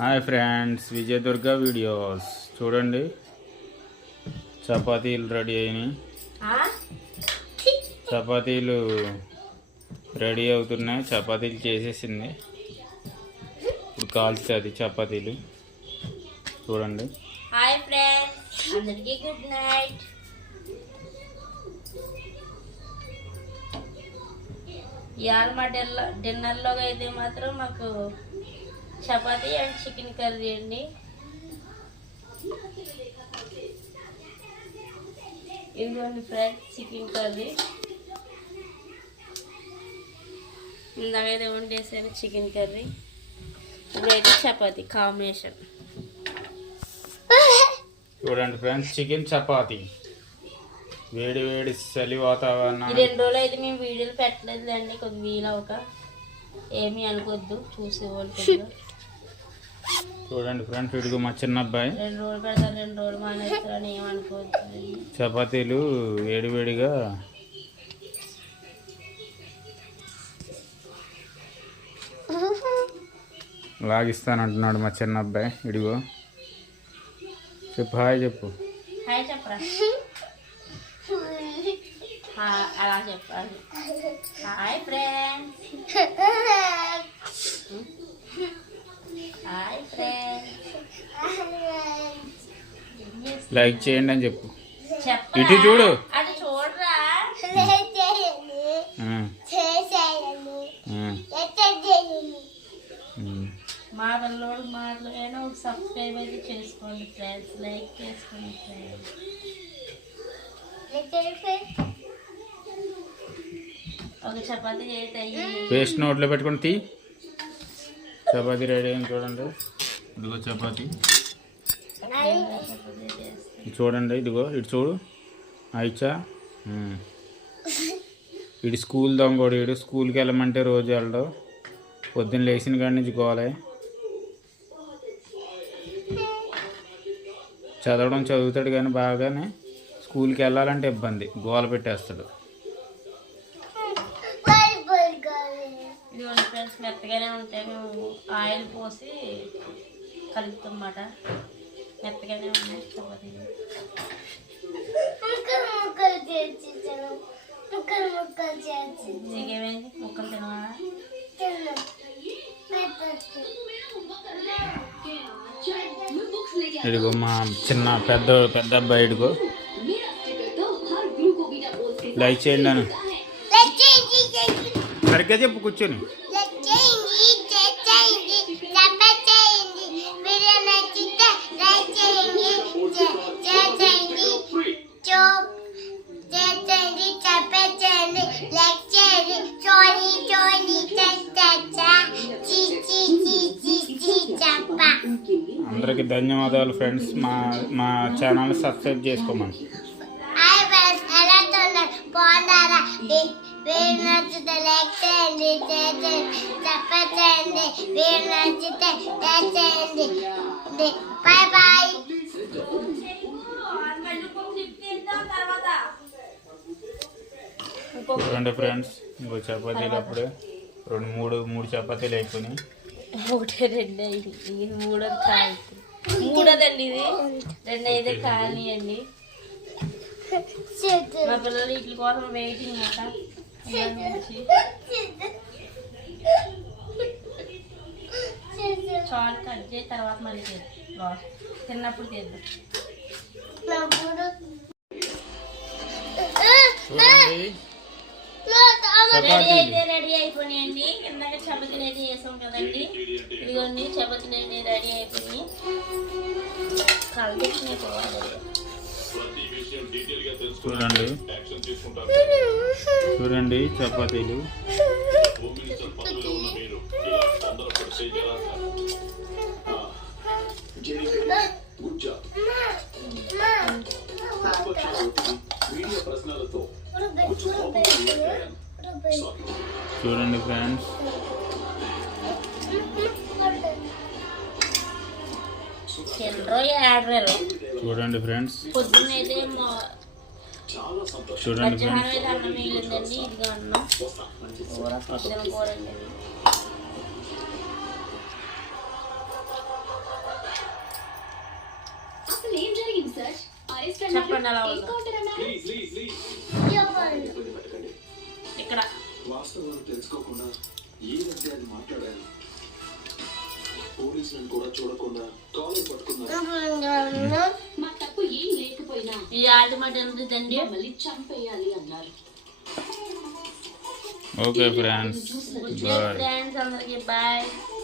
Hi friends, Vijayadurga videos చూడండి. చపాతీలు ready అయినాయి. చపాతీలు రెడీ అవుతున్నాయి. చపాతీలు చేసేసింది. ఇప్పుడు కాల్స్తుంది చపాతీలు. చూడండి. హాయ్ ఫ్రెండ్స్, అందరికీ గుడ్ నైట్. ఇవాళ మా డిన్నర్లో అయితే మాత్రం మాకు చపాతీ అండ్ చికెన్ కర్రీ అండి. ఇదిగోండి ఫ్రెండ్స్, చికెన్ కర్రీ ఇందాకైతే వండేసాను. చికెన్ కర్రీ, ఇదైతే చపాతీ కాంబినేషన్. చూడండి ఫ్రెండ్స్, చికెన్ చపాతీ వేడి వేడి చలి వాతావరణం. 2 రోజులు అయితే మేము వీడియోలు పెట్టలేదు అండి, కొద్ది వీలవక. ఏమీ అనుకోద్దు చూసేవాళ్ళు. చూడండి ఫ్రెండ్స్, ఇదిగో మా చిన్న అబ్బాయి 2 రోజులు పెడతారు, 2 రోజులు మానేస్తారని ఏమనుకోవద్దు. చపాతీలు వేడి వేడిగా లాగిస్తానంటున్నాడు మా చిన్న అబ్బాయి. ఇడిగో చెప్పు, హాయ్ చెప్పు. హాయ్ చెప్పరా, అలా చెప్పాలి. Hi friends, hi friends, like చేయండి అని చెప్పు. చెప్పరా, ఇటు చూడు, అటు చూడరా. మా పిల్లోడు మాటలు ఒక సబ్స్క్రైబ్ అయితే చేసుకోండి ఫ్రెండ్స్, లైక్ చేసుకోండి ఫ్రెండ్స్. ఒక చపాతీ అయితే పేస్ట్ నోట్లో పెట్టుకుని తీ. చపాతీ రెడీ అయింది చూడండి. ఇదిగో చపాతీ చూడండి. ఇదిగో ఇటు చూడు. అయిచా ఇటు స్కూల్ దొంగోడు. ఇడు స్కూల్కి వెళ్ళమంటే రోజు వెళ్ళడు. పొద్దున్న లేచిన కాడి నుంచి గోలే. చదవడం చదువుతాడు కానీ బాగానే స్కూల్కి వెళ్ళాలంటే ఇబ్బంది, గోల పెట్టేస్తాడు. ఇదిగోండి ఫ్రెండ్స్, మెత్తగానే ఉంటాయి. మేము ఆయిల్ పోసి కలుపుతామన్నమాట. మెత్తగానే ఉన్నాయి చపాతీలు. నీకేమైంది, ముక్కలు తినవా? ఇదిగో మా పెద్ద అబ్బాయి. ఇదిగో లైక్ చేయండి అని సరిగ్గా చెప్పు కూర్చొని. అందరికి ధన్యవాదాలు ఫ్రెండ్స్. మా ఛానల్ సబ్స్క్రైబ్ చేసుకోమని. చూడండి ఫ్రెండ్స్, ఇంకో చపాతీలు అప్పుడే 2-3 చపాతీలు అయిపోయినాయి. 1, 2 అయింది, ఇది 3వ కాయ. 3వదండి ఇది. 2 అయితే కానియండి. మా పిల్లలు వీటి కోసం వెయిటింగ్ అన్నమాట. చాలు, కట్ చేసి తర్వాత మళ్ళీ చేద్దాం, తిన్నప్పుడు చేద్దాం. రెడీ అయిపోయినాయండి. కిందక చపాతీలు అయితే చేసాం కదండి. ఇదిగోండి చపాతీలు అయితే రెడీ అయిపోయినాయి. కలిసి పోవాలి. చూడండి చపాతీలు. చూడండి ఫ్రెండ్స్, చూడండి ఫ్రెండ్స్, పొద్దున్నైతే చూడండి మధ్యాహ్నం అయితే అన్నం మిగిలిందండి. ఇదిగా అన్నం కూర, పొద్దున కూర అండి. చెప్పండి ఎలా ఉందో. ఇక్కడ వాస్తవాలు తెలుసుకోకుండా ఏదంటే అది మాట్లాడాలి. పోలీసులను కూడా చూడకుండా కాలేజ్ పట్టుకున్నారు. మా తప్పు ఏం లేకపోయినా ఈ ఆదిమాట ఎందుకండి మళ్ళీ చంపేయాలి అన్నారు. Okay friends, bye. ఫ్రెండ్స్ అందరికి బాయ్.